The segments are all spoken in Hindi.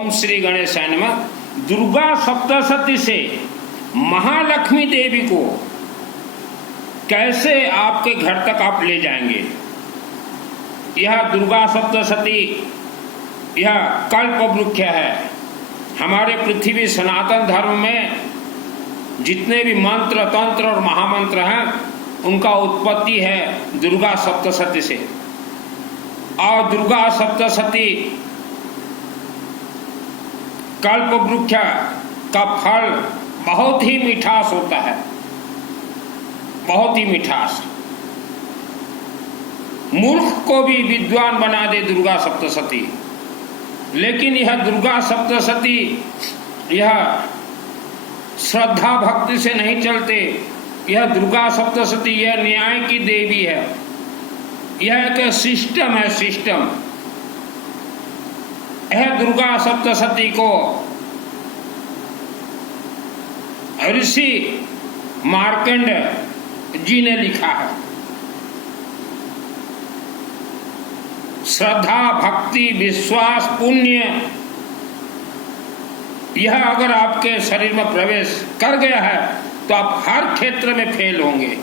ओम श्री गणेशाय नमः। दुर्गा सप्तशती से महालक्ष्मी देवी को कैसे आपके घर तक आप ले जाएंगे? यह दुर्गा सप्तशती यह कल्प वृक्ष है। हमारे पृथ्वी सनातन धर्म में जितने भी मंत्र तंत्र और महामंत्र हैं उनका उत्पत्ति है दुर्गा सप्तशती से। और दुर्गा सप्तशती कल्प वृक्ष का फल बहुत ही मिठास होता है, बहुत ही मिठास। मूर्ख को भी विद्वान बना दे दुर्गा सप्तशती। लेकिन यह दुर्गा सप्तशती यह श्रद्धा भक्ति से नहीं चलते। यह दुर्गा सप्तशती यह न्याय की देवी है। यह एक सिस्टम है, सिस्टम। यह दुर्गा सप्तशती को ऋषि मार्कंड जी ने लिखा है। श्रद्धा भक्ति विश्वास पुण्य यह अगर आपके शरीर में प्रवेश कर गया है तो आप हर क्षेत्र में फेल होंगे।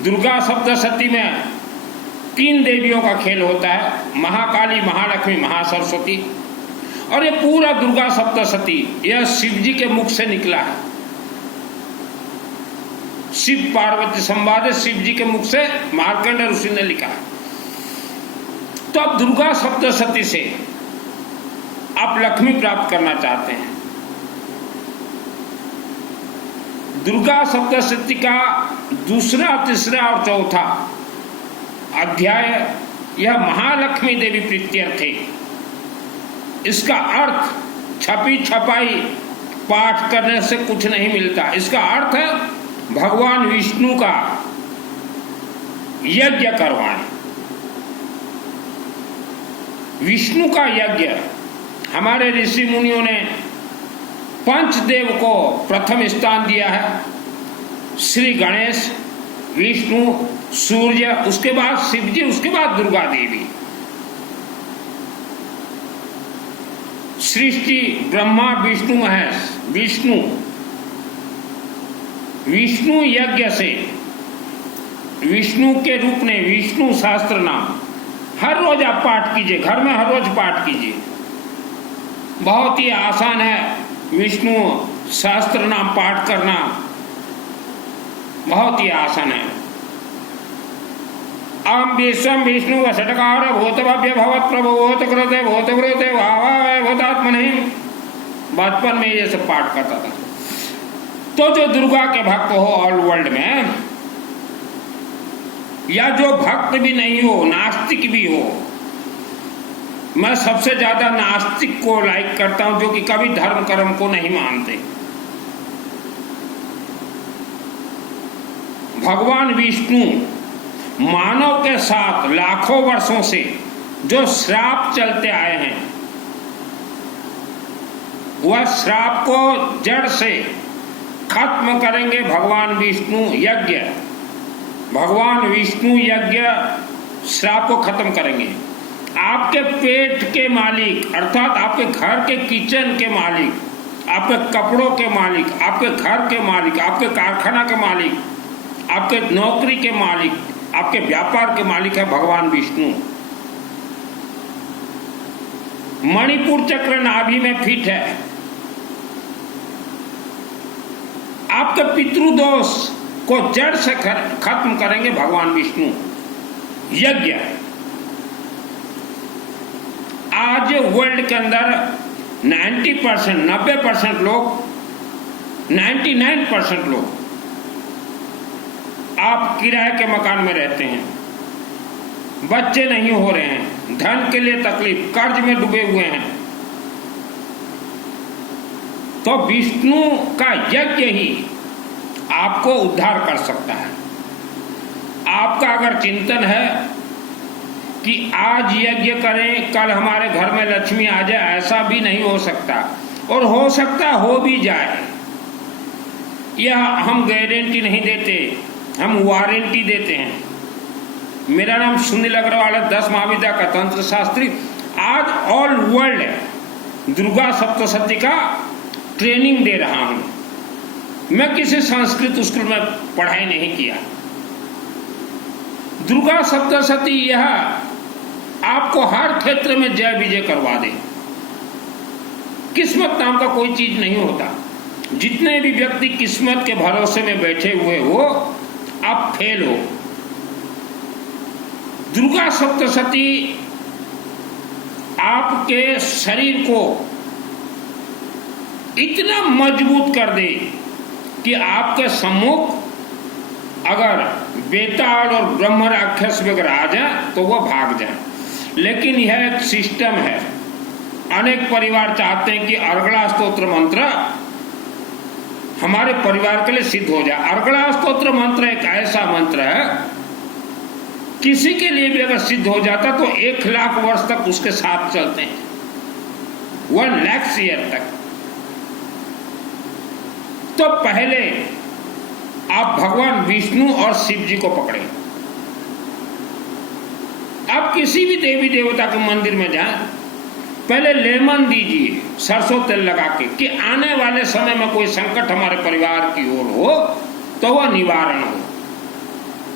दुर्गा सप्तशती में 3 देवियों का खेल होता है, महाकाली, महालक्ष्मी, महासरस्वती। और ये पूरा दुर्गा सप्तशती यह शिव जी के मुख से निकला है। शिव पार्वती संवाद शिव जी के मुख से मार्कंड ऋषि ने लिखा है। तो अब दुर्गा सप्तशती से आप लक्ष्मी प्राप्त करना चाहते हैं। दुर्गा सप्तशती का दूसरा, तीसरा और चौथा अध्याय यह महालक्ष्मी देवी प्रीत्यर्थे। इसका अर्थ छपी छपाई पाठ करने से कुछ नहीं मिलता। इसका अर्थ है भगवान विष्णु का यज्ञ करवाएं। विष्णु का यज्ञ हमारे ऋषि मुनियों ने पंचदेव को प्रथम स्थान दिया है। श्री गणेश, विष्णु, सूर्य, उसके बाद शिव जी, उसके बाद दुर्गा देवी। सृष्टि ब्रह्मा विष्णु महेश। विष्णु यज्ञ से विष्णु के रूप में विष्णु शास्त्र नाम हर रोज आप पाठ कीजिए, घर में हर रोज पाठ कीजिए। बहुत ही आसान है विष्णु शास्त्र नाम पाठ करना, बहुत ही आसान है। आम विश्वम विष्णु वषटकार भूत भव्य भवत प्रभु भूत कृते भूत वृते भावाय भूतात्मनि। बचपन में ये सब पाठ करता था। तो जो दुर्गा के भक्त हो ऑल वर्ल्ड में, या जो भक्त भी नहीं हो, नास्तिक भी हो, मैं सबसे ज्यादा नास्तिक को लाइक करता हूं जो कि कभी धर्म कर्म को नहीं मानते। भगवान विष्णु मानव के साथ लाखों वर्षों से जो श्राप चलते आए हैं, वह श्राप को जड़ से खत्म करेंगे भगवान विष्णु यज्ञ। भगवान विष्णु यज्ञ श्राप को खत्म करेंगे। आपके पेट के मालिक अर्थात आपके घर के किचन के मालिक, आपके कपड़ों के मालिक, आपके घर के मालिक, आपके कारखाना के मालिक, आपके नौकरी के मालिक, आपके व्यापार के मालिक है भगवान विष्णु। मणिपुर चक्र नाभि में फिट है। आपके पितृदोष को जड़ से खत्म करेंगे भगवान विष्णु यज्ञ। आज वर्ल्ड के अंदर 90% 90% लोग 99% लोग आप किराए के मकान में रहते हैं, बच्चे नहीं हो रहे हैं, धन के लिए तकलीफ, कर्ज में डूबे हुए हैं। तो विष्णु का यज्ञ ही आपको उद्धार कर सकता है। आपका अगर चिंतन है कि आज यज्ञ करें कल हमारे घर में लक्ष्मी आ जाए, ऐसा भी नहीं हो सकता। और हो सकता हो भी जाए, यह हम गारंटी नहीं देते, हम वारंटी देते हैं। मेरा नाम सुनील अग्रवाल है, 10 महाविद्या का तंत्र शास्त्री। आज ऑल वर्ल्ड दुर्गा सप्तशती का ट्रेनिंग दे रहा हूं। मैं किसी संस्कृत स्कूल में पढ़ाई नहीं किया। दुर्गा सप्तशती यह आपको हर क्षेत्र में जय विजय करवा दे। किस्मत नाम का कोई चीज नहीं होता। जितने भी व्यक्ति किस्मत के भरोसे में बैठे हुए हो, आप फेल हो। दुर्गा सप्तशती आपके शरीर को इतना मजबूत कर दे कि आपके सम्मुख अगर बेताल और ब्रह्म राक्षस वगैरह आ जाए तो वह भाग जाए। लेकिन यह एक सिस्टम है। अनेक परिवार चाहते हैं कि अर्गला स्तोत्र मंत्र हमारे परिवार के लिए सिद्ध हो जाए। अर्गला स्तोत्र मंत्र एक ऐसा मंत्र है, किसी के लिए भी अगर सिद्ध हो जाता तो 1,00,000 वर्ष तक उसके साथ चलते हैं, 1,00,000 ईयर तक। तो पहले आप भगवान विष्णु और शिव जी को पकड़े। आप किसी भी देवी देवता के मंदिर में जाएं, पहले लेमन दीजिए सरसों तेल लगा के कि आने वाले समय में कोई संकट हमारे परिवार की ओर हो तो वह निवारण हो।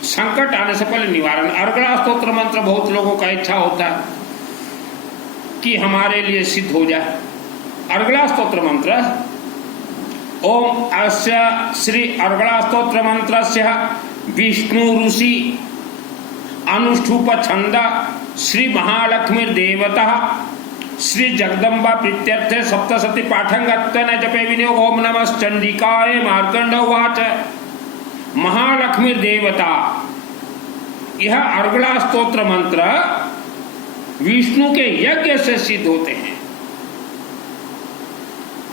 संकट आने से पहले निवारण। अर्गला स्तोत्र मंत्र बहुत लोगों का इच्छा होता है कि हमारे लिए सिद्ध हो जाए। अर्गला स्तोत्र मंत्र ओम अस्य श्री अर्गला स्तोत्र मंत्रस्य विष्णु ऋषि अनुष्ठुप छंद श्री महालक्ष्मी देवता श्री जगदम्बा प्रीत्यर्थे सप्तशती पाठंगत्वेन जपे विनियोग। ओम नमः चंडिकाय मार्कंड उवाच। महालक्ष्मी देवता, यह अर्गला स्तोत्र मंत्र विष्णु के यज्ञ से सिद्ध होते हैं,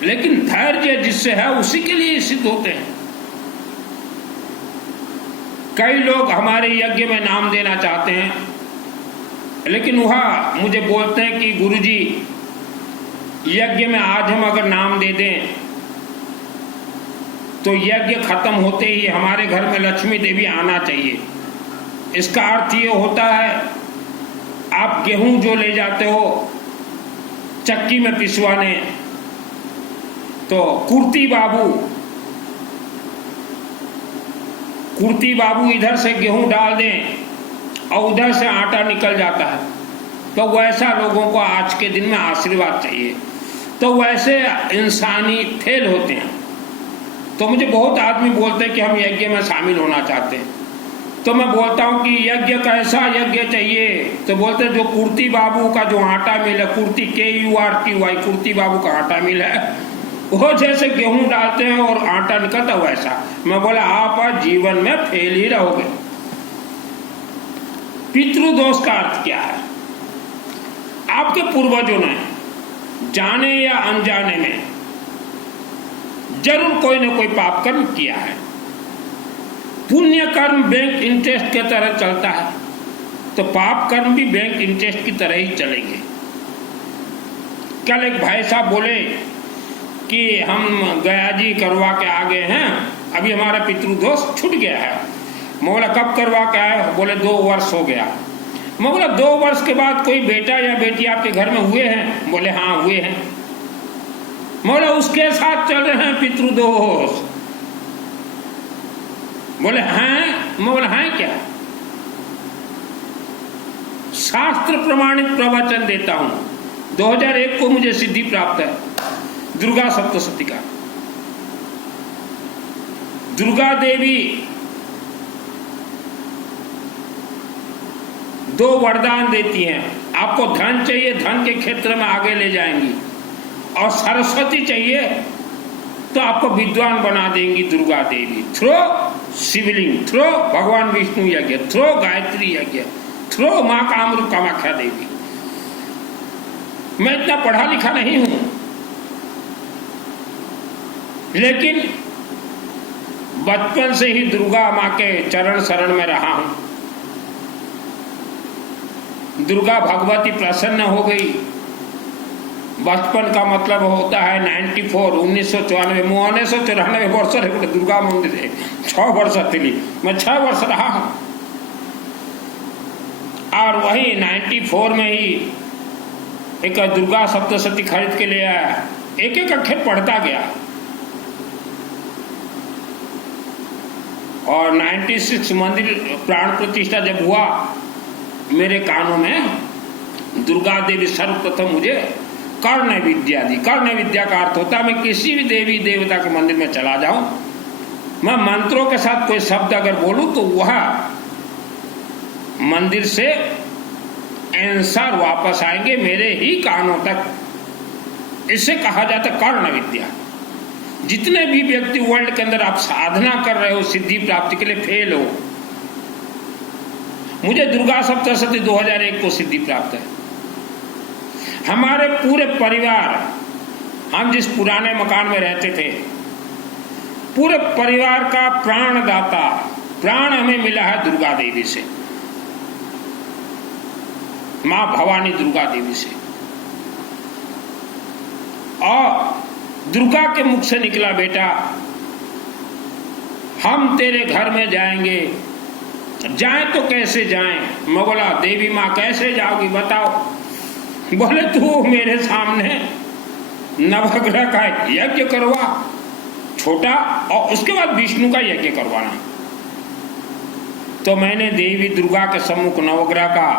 लेकिन धैर्य जिससे है उसी के लिए सिद्ध होते हैं। कई लोग हमारे यज्ञ में नाम देना चाहते हैं, लेकिन वह मुझे बोलते हैं कि गुरुजी यज्ञ में आज हम अगर नाम दे दें तो यज्ञ खत्म होते ही हमारे घर में लक्ष्मी देवी आना चाहिए। इसका अर्थ ये होता है, आप गेहूं जो ले जाते हो चक्की में पिसवाने, तो कुर्ती बाबू इधर से गेहूं डाल दें और उधर से आटा निकल जाता है, तो वैसा लोगों को आज के दिन में आशीर्वाद चाहिए। तो वैसे इंसानी फेल होते हैं। तो मुझे बहुत आदमी बोलते हैं कि हम यज्ञ में शामिल होना चाहते हैं। तो मैं बोलता हूं कि यज्ञ कैसा यज्ञ चाहिए? तो बोलते हैं जो कुर्ती बाबू का जो आटा मिल है, कुर्ती KURTY कुर्ती बाबू का आटा मिल है, वो जैसे गेहूं डालते हैं और आटा निकलता वैसा। मैं बोला आप जीवन में फेल ही रहोगे। पितृदोष का अर्थ क्या है? आपके पूर्वजों ने जाने या अनजाने में जरूर कोई न कोई पाप कर्म किया है। पुण्य कर्म बैंक इंटरेस्ट के तरह चलता है, तो पाप कर्म भी बैंक इंटरेस्ट की तरह ही चलेंगे। कल एक भाई साहब बोले कि हम गया जी करवा के आ गए हैं, अभी हमारा पितृदोष छूट गया है। मैं बोला कब करवा के आए? बोले 2 वर्ष हो गया। मैं बोला 2 वर्ष के बाद कोई बेटा या बेटी आपके घर में हुए हैं? बोले हाँ हुए हैं। मैं बोला उसके साथ चल रहे हैं पितृदोष? बोले हैं। मैं बोला हैं क्या? शास्त्र प्रमाणित प्रवचन देता हूं। 2001 को मुझे सिद्धि प्राप्त है दुर्गा सप्तशती का। दुर्गा देवी 2 वरदान देती हैं। आपको धन चाहिए, धन के क्षेत्र में आगे ले जाएंगी, और सरस्वती चाहिए तो आपको विद्वान बना देंगी दुर्गा देवी। थ्रो शिवलिंग, थ्रो भगवान विष्णु यज्ञ, थ्रो गायत्री यज्ञ, थ्रो मां कामरूप कामाख्या देवी। मैं इतना पढ़ा लिखा नहीं हूं, लेकिन बचपन से ही दुर्गा मां के चरण शरण में रहा हूं। दुर्गा भगवती प्रसन्न हो गई। बचपन का मतलब होता है 94 1994 1994 वर्ष गोटे दुर्गा मंदिर 6 वर्ष थी। मैं 6 वर्ष रहा हूं, और वही 94 में ही एक दुर्गा सप्तशती खरीद के ले आया, एक एक अक्षर पढ़ता गया और 96 मंदिर प्राण प्रतिष्ठा जब हुआ, मेरे कानों में दुर्गा देवी सर्वप्रथम मुझे कर्ण विद्या दी। कर्ण विद्या का अर्थ होता है मैं किसी भी देवी देवता के मंदिर में चला जाऊं, मैं मंत्रों के साथ कोई शब्द अगर बोलूं तो वह मंदिर से आंसर वापस आएंगे मेरे ही कानों तक। इसे कहा जाता है कर्ण विद्या। जितने भी व्यक्ति वर्ल्ड के अंदर आप साधना कर रहे हो, सिद्धि प्राप्ति के लिए फेल हो, मुझे दुर्गा सप्तशती 2001 को सिद्धि प्राप्त है। हमारे पूरे परिवार, हम जिस पुराने मकान में रहते थे, पूरे परिवार का प्राणदाता प्राण हमें मिला है दुर्गा देवी से, मां भवानी दुर्गा देवी से। और दुर्गा के मुख से निकला, बेटा हम तेरे घर में जाएंगे। जाएं तो कैसे जाएं? मैं बोला देवी माँ कैसे जाओगी बताओ? बोले तू मेरे सामने नवग्रह का यज्ञ करवा छोटा, और उसके बाद विष्णु का यज्ञ करवाना। तो मैंने देवी दुर्गा के सम्मुख नवग्रह का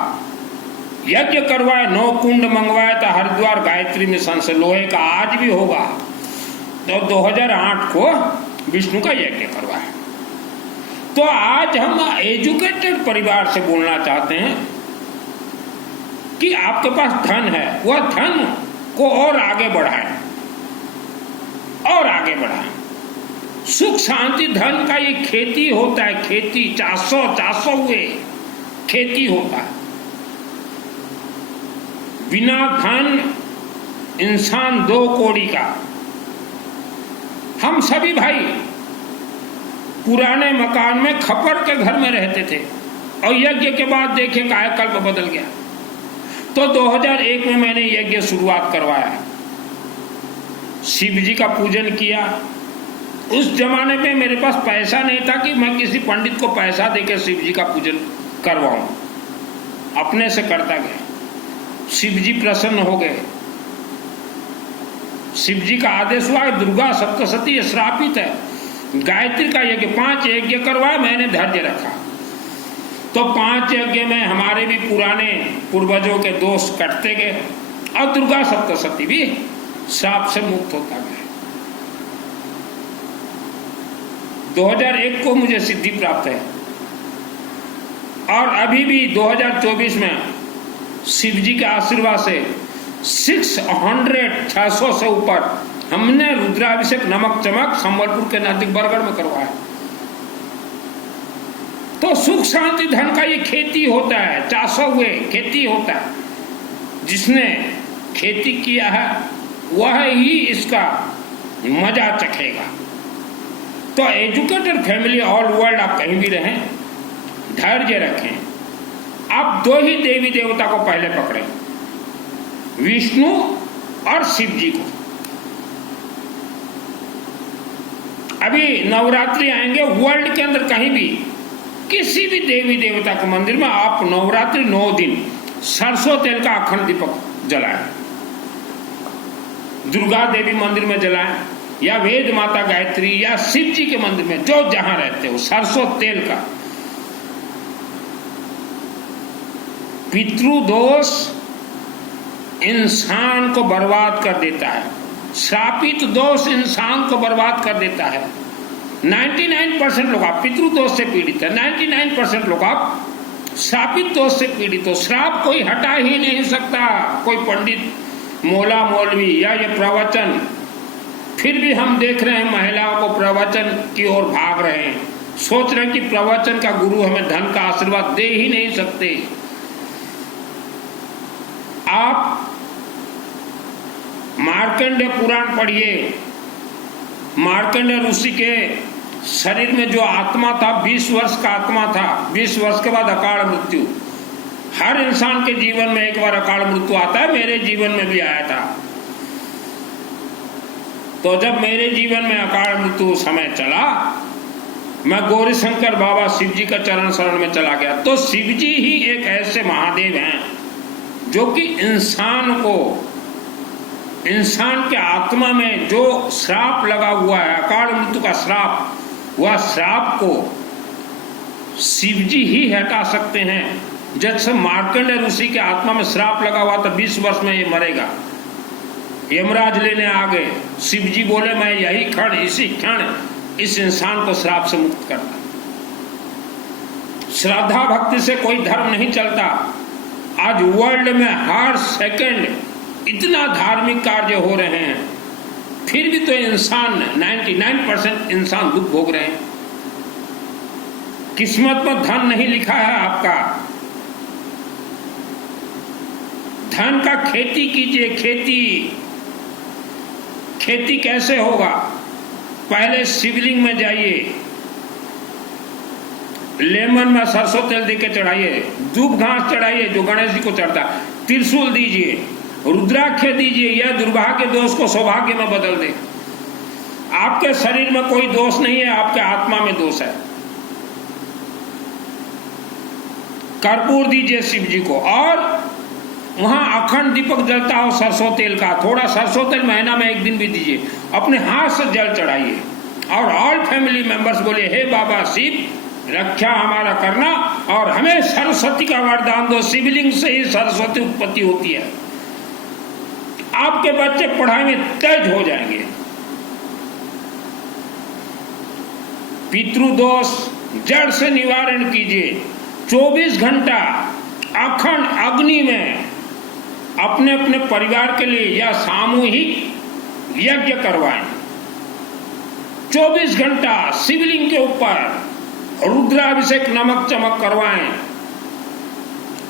यज्ञ करवाया, 9 कुंड मंगवाया था हरिद्वार गायत्री मिशन से, लोहे का आज भी होगा। तो 2008 को विष्णु का यज्ञ करवाया। तो आज हम एजुकेटेड परिवार से बोलना चाहते हैं कि आपके पास धन है, वह धन को और आगे बढ़ाएं, और आगे बढ़ाएं। सुख शांति धन का ये खेती होता है, खेती 400 हुए खेती होता है। बिना धन इंसान 2 कौड़ी का। हम सभी भाई पुराने मकान में खपड़ के घर में रहते थे और यज्ञ के बाद देखे कायाकल्प बदल गया। तो 2001 में मैंने यज्ञ शुरुआत करवाया, शिव जी का पूजन किया। उस जमाने में मेरे पास पैसा नहीं था कि मैं किसी पंडित को पैसा देकर शिव जी का पूजन करवाऊं, अपने से करता गया। शिव जी प्रसन्न हो गए, शिव जी का आदेश हुआ दुर्गा सप्तशती श्रापित है, गायत्री का यज्ञ 5 यज्ञ करवाया। मैंने धैर्य रखा तो 5 यज्ञ में हमारे भी पुराने पूर्वजों के दोष कटते गए और दुर्गा सप्तशती भी श्राप से मुक्त होता गया। 2001 को मुझे सिद्धि प्राप्त है और अभी भी 2024 में शिव जी के आशीर्वाद से 600 से ऊपर हमने रुद्राभिषेक नमक चमक संबलपुर के नजदीक बरगढ़ में करवाया। तो सुख शांति धन का ये खेती होता है, 400 हुए खेती होता है। जिसने खेती किया है वह ही इसका मजा चखेगा। तो एजुकेटेड फैमिली ऑल वर्ल्ड आप कहीं भी रहें, धैर्य रखें। आप 2 ही देवी देवता को पहले पकड़ें, विष्णु और शिव जी को। अभी नवरात्रि आएंगे, वर्ल्ड के अंदर कहीं भी किसी भी देवी देवता के मंदिर में आप नवरात्रि 9 दिन सरसों तेल का अखंड दीपक जलाएं, दुर्गा देवी मंदिर में जलाएं या वेद माता गायत्री या शिव जी के मंदिर में, जो जहां रहते हो, सरसों तेल का। पितृदोष इंसान को बर्बाद कर देता है, श्रापित दोष इंसान को बर्बाद कर देता है। 99% लोग आप पितृदोष से पीड़ित है, 99% लोग आप श्रापित दोष से पीड़ित हो। श्राप कोई हटा ही नहीं सकता, कोई पंडित, मौला मौलवी या ये प्रवचन। फिर भी हम देख रहे हैं महिलाओं को प्रवचन की ओर भाग रहे हैं, सोच रहे हैं कि प्रवचन का गुरु हमें धन का आशीर्वाद दे ही नहीं सकते। आप मार्कंडेय पुराण पढ़िए, मार्कंडेय ऋषि के शरीर में जो आत्मा था 20 वर्ष का आत्मा था, 20 वर्ष के बाद अकाल मृत्यु। हर इंसान के जीवन में एक बार अकाल मृत्यु आता है, मेरे जीवन में भी आया था। तो जब मेरे जीवन में अकाल मृत्यु समय चला, मैं गौरी शंकर बाबा शिव जी का चरण शरण में चला गया। तो शिव जी ही एक ऐसे महादेव हैं जो कि इंसान के आत्मा में जो श्राप लगा हुआ है, अकाल मृत्यु का श्राप, वह श्राप को शिवजी ही हटा सकते हैं। जैसे मार्कंडेय ऋषि के आत्मा में श्राप लगा हुआ था, 20 वर्ष में ये मरेगा, यमराज लेने आ गए, शिवजी बोले मैं यही क्षण, इसी क्षण इस इंसान को श्राप से मुक्त करता। श्रद्धा भक्ति से कोई धर्म नहीं चलता। आज वर्ल्ड में हर सेकंड इतना धार्मिक कार्य हो रहे हैं, फिर भी तो इंसान 99% इंसान दुख भोग रहे हैं। किस्मत में धन नहीं लिखा है आपका। धन का खेती कीजिए। खेती कैसे होगा? पहले शिवलिंग में जाइए, लेमन में सरसों तेल देके चढ़ाइए, दूब घास चढ़ाइए जो गणेश जी को चढ़ता, त्रिशूल दीजिए, रुद्राक्ष दीजिए। यह दुर्भाग्य दोष को सौभाग्य में बदल दे। आपके शरीर में कोई दोष नहीं है, आपके आत्मा में दोष है। कर्पूर दीजिए शिव जी को, और वहां अखंड दीपक जलता हो सरसों तेल का। थोड़ा सरसों तेल महीना में एक दिन भी दीजिए। अपने हाथ से जल चढ़ाइए और ऑल फैमिली मेंबर्स बोले, हे बाबा शिव, रक्षा हमारा करना और हमें सरस्वती का वरदान दो। शिवलिंग से ही सरस्वती उत्पत्ति होती है। आपके बच्चे पढ़ाई में तेज हो जाएंगे। पितृदोष जड़ से निवारण कीजिए। 24 घंटा अखंड अग्नि में अपने अपने परिवार के लिए या सामूहिक यज्ञ करवाएं। 24 घंटा शिवलिंग के ऊपर रुद्राभिषेक नमक चमक करवाएं।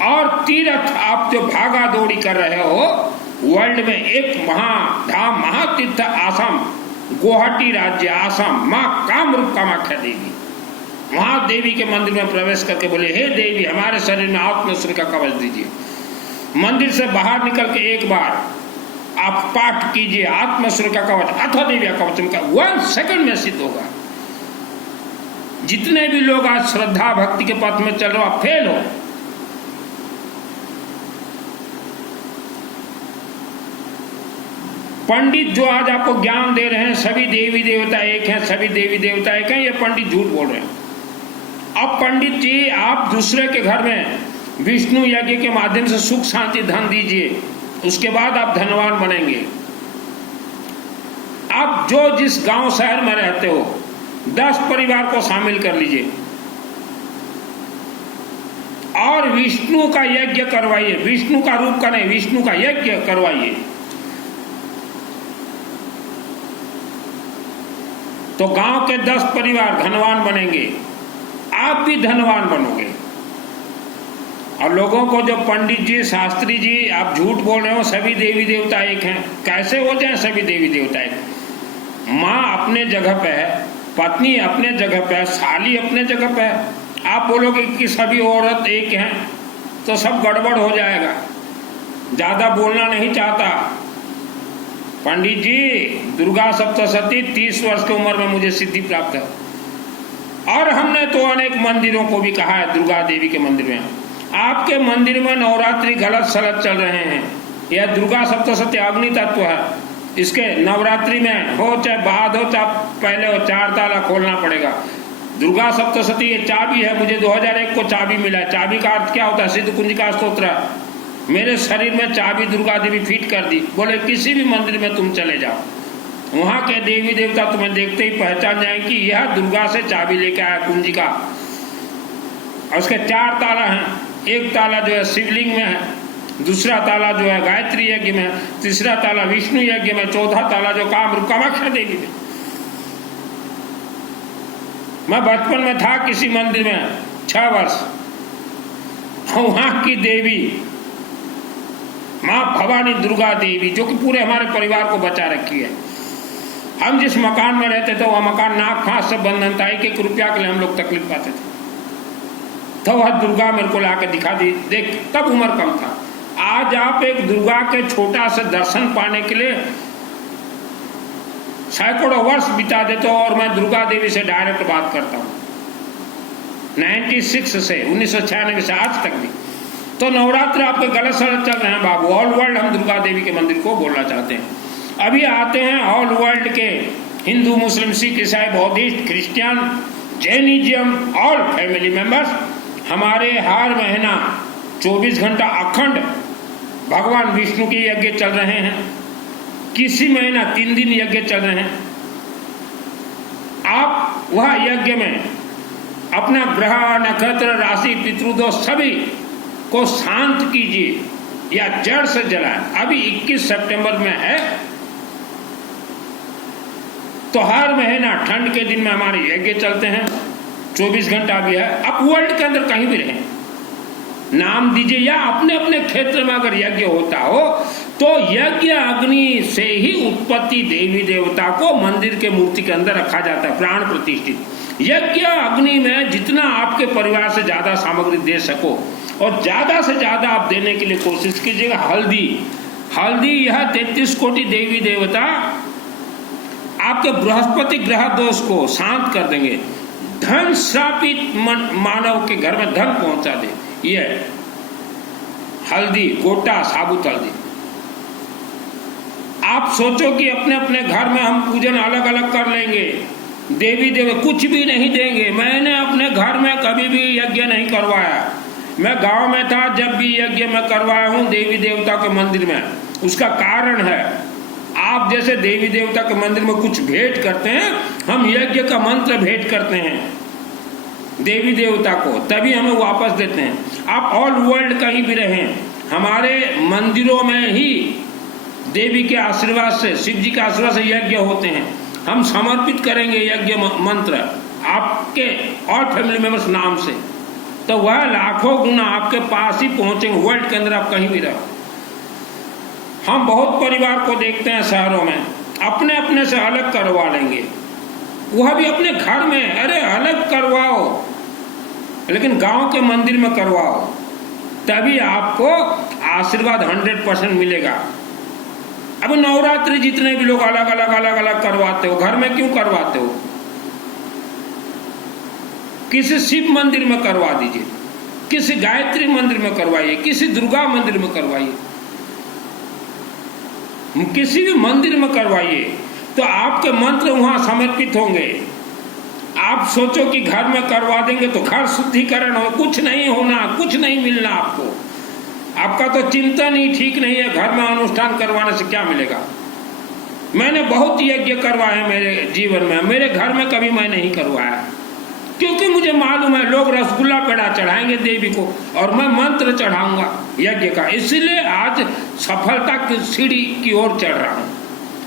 और तीर्थ आप जो भागा दौड़ी कर रहे हो, वर्ल्ड में एक महाधाम महातीर्थ आसाम, गुवाहाटी राज्य आसाम, मां कामरूप कामाख्या देवी, वहां देवी के मंदिर में प्रवेश करके बोले, हे देवी, हमारे शरीर में आत्मश्री का कवच दीजिए। मंदिर से बाहर निकल के एक बार आप पाठ कीजिए, आत्मश्री का कवच अथ देवी कवचम का 1 सेकंड में सिद्ध होगा। जितने भी लोग आज श्रद्धा भक्ति के पथ में चल रहे हो, आप फेल हो। पंडित जो आज आपको ज्ञान दे रहे हैं, सभी देवी देवता एक हैं, सभी देवी देवता एक हैं, ये पंडित झूठ बोल रहे हैं। अब पंडित जी, आप दूसरे के घर में विष्णु यज्ञ के माध्यम से सुख शांति धन दीजिए, उसके बाद आप धनवान बनेंगे। आप जो जिस गांव शहर में रहते हो, 10 परिवार को शामिल कर लीजिए और विष्णु का यज्ञ करवाइए। विष्णु का रूप का नहीं, विष्णु का यज्ञ करवाइए। तो गांव के 10 परिवार धनवान बनेंगे, आप भी धनवान बनोगे। और लोगों को जो पंडित जी, शास्त्री जी, आप झूठ बोल रहे हो, सभी देवी देवता एक हैं, कैसे हो जाए सभी देवी देवता एक? माँ अपने जगह पे है, पत्नी अपने जगह पे है, साली अपने जगह पे है। आप बोलोगे कि सभी औरत एक हैं, तो सब गड़बड़ हो जाएगा। ज्यादा बोलना नहीं चाहता। पंडित जी, दुर्गा सप्तशती 30 वर्ष की उम्र में मुझे सिद्धि प्राप्त है। और हमने तो अनेक मंदिरों को भी कहा है, दुर्गा देवी के मंदिर में, आपके मंदिर में नवरात्रि गलत सलत चल रहे हैं। यह दुर्गा सप्तशती अग्नि तत्व है। इसके नवरात्रि में हो चाहे बाद हो चाहे पहले हो, 4 ताला खोलना पड़ेगा। दुर्गा सप्तशती ये चाबी है। मुझे 2001 को चाबी मिला है। चाबी का अर्थ क्या होता है? सिद्ध कुंज का स्तोत्र। मेरे शरीर में चाबी दुर्गा देवी फिट कर दी। बोले किसी भी मंदिर में तुम चले जाओ, वहां के देवी देवता तुम्हें देखते ही पहचान जाए कि यह दुर्गा से चाबी लेके आया कुंजी का। और उसके 4 ताला हैं। एक ताला जो है शिवलिंग में है, दूसरा ताला जो है गायत्री यज्ञ में, तीसरा ताला विष्णु यज्ञ में, चौथा ताला जो कामरूप कामाख्या देवी में। मैं बचपन में था किसी मंदिर में 6 वर्ष, वहां की देवी माँ भवानी दुर्गा देवी, जो कि पूरे हमारे परिवार को बचा रखी है। हम जिस मकान में रहते थे वह मकान नाक फांस से बंधन था। 1-1 रुपया के लिए हम लोग तकलीफ पाते थे। तो वह दुर्गा मेरे को लाके दिखा दी। देख, तब उम्र कम था। आज आप एक दुर्गा के छोटा से दर्शन पाने के लिए सैकड़ों वर्ष बिता देते हो। और मैं दुर्गा देवी से डायरेक्ट बात करता हूँ 96 से 1996 से आज तक भी। तो नवरात्र आपके गलत सलत चल रहे हैं बाबू। ऑल वर्ल्ड हम दुर्गा देवी के मंदिर को बोलना चाहते हैं। अभी आते हैं ऑल वर्ल्ड के हिंदू, मुस्लिम, सिख, ईसाई, Buddhist, Christian, Jainism, all family members. हमारे हर महीना 24 घंटा अखंड भगवान विष्णु के यज्ञ चल रहे हैं। किसी महीना 3 दिन यज्ञ चल रहे हैं। आप वह यज्ञ में अपना ग्रह, नक्षत्र, राशि, पितृदोष सभी को शांत कीजिए या जड़ से जलाएं। अभी 21 सितंबर में है, तो हर महीना ठंड के दिन में हमारे यज्ञ चलते हैं। 24 घंटा भी है। आप वर्ल्ड के अंदर कहीं भी रहें, नाम दीजिए, या अपने अपने क्षेत्र में अगर यज्ञ होता हो तो यज्ञ अग्नि से ही उत्पत्ति देवी देवता को मंदिर के मूर्ति के अंदर रखा जाता है, प्राण प्रतिष्ठित। यज्ञ अग्नि में जितना आपके परिवार से ज्यादा सामग्री दे सको और ज्यादा से ज्यादा आप देने के लिए कोशिश कीजिएगा। हल्दी यह 33 कोटि देवी देवता आपके बृहस्पति ग्रह दोष को शांत कर देंगे। धन श्रापित मानव के घर में धन पहुंचा दे। ये हल्दी, गोटा, साबुत हल्दी। आप सोचो कि अपने अपने घर में हम पूजन अलग अलग कर लेंगे, देवी देव कुछ भी नहीं देंगे। मैंने अपने घर में कभी भी यज्ञ नहीं करवाया। मैं गांव में था, जब भी यज्ञ मैं करवाया हूं देवी देवता के मंदिर में। उसका कारण है, आप जैसे देवी देवता के मंदिर में कुछ भेंट करते हैं, हम यज्ञ का मंत्र भेंट करते हैं देवी देवता को, तभी हमें वापस देते हैं। आप ऑल वर्ल्ड कहीं भी रहें, हमारे मंदिरों में ही देवी के आशीर्वाद से, शिव जी के आशीर्वाद से यज्ञ होते हैं। हम समर्पित करेंगे यज्ञ मंत्र आपके और फैमिली मेंबर्स नाम से, तो वह लाखों गुना आपके पास ही पहुंचेंगे। वर्ल्ड के अंदर आप कहीं भी रहो। हम बहुत परिवार को देखते हैं शहरों में, अपने अपने से अलग करवा लेंगे, वह भी अपने घर में। अरे अलग करवाओ, लेकिन गांव के मंदिर में करवाओ, तभी आपको आशीर्वाद 100% मिलेगा। अब नवरात्रि जितने भी लोग अलग अलग करवाते हो, घर में क्यों करवाते हो? किसी शिव मंदिर में करवा दीजिए, किसी गायत्री मंदिर में करवाइए, किसी दुर्गा मंदिर में करवाइए, किसी भी मंदिर में करवाइए, तो आपके मंत्र वहां समर्पित होंगे। आप सोचो कि घर में करवा देंगे तो घर शुद्धिकरण हो, कुछ नहीं होना, कुछ नहीं मिलना आपको। आपका तो चिंतन ही ठीक नहीं है। घर में अनुष्ठान करवाने से क्या मिलेगा? मैंने बहुत यज्ञ करवाए मेरे जीवन में, मेरे घर में कभी मैं नहीं करवाया, क्योंकि मुझे मालूम है लोग रसगुल्ला पेड़ा चढ़ाएंगे देवी को और मैं मंत्र चढ़ाऊंगा यज्ञ का। इसलिए आज सफलता की सीढ़ी की ओर चढ़ रहा हूं।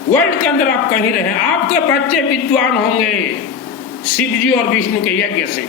वर्ल्ड के अंदर आप कहीं रहे, आपके बच्चे विद्वान होंगे शिव जी और विष्णु के यज्ञ से।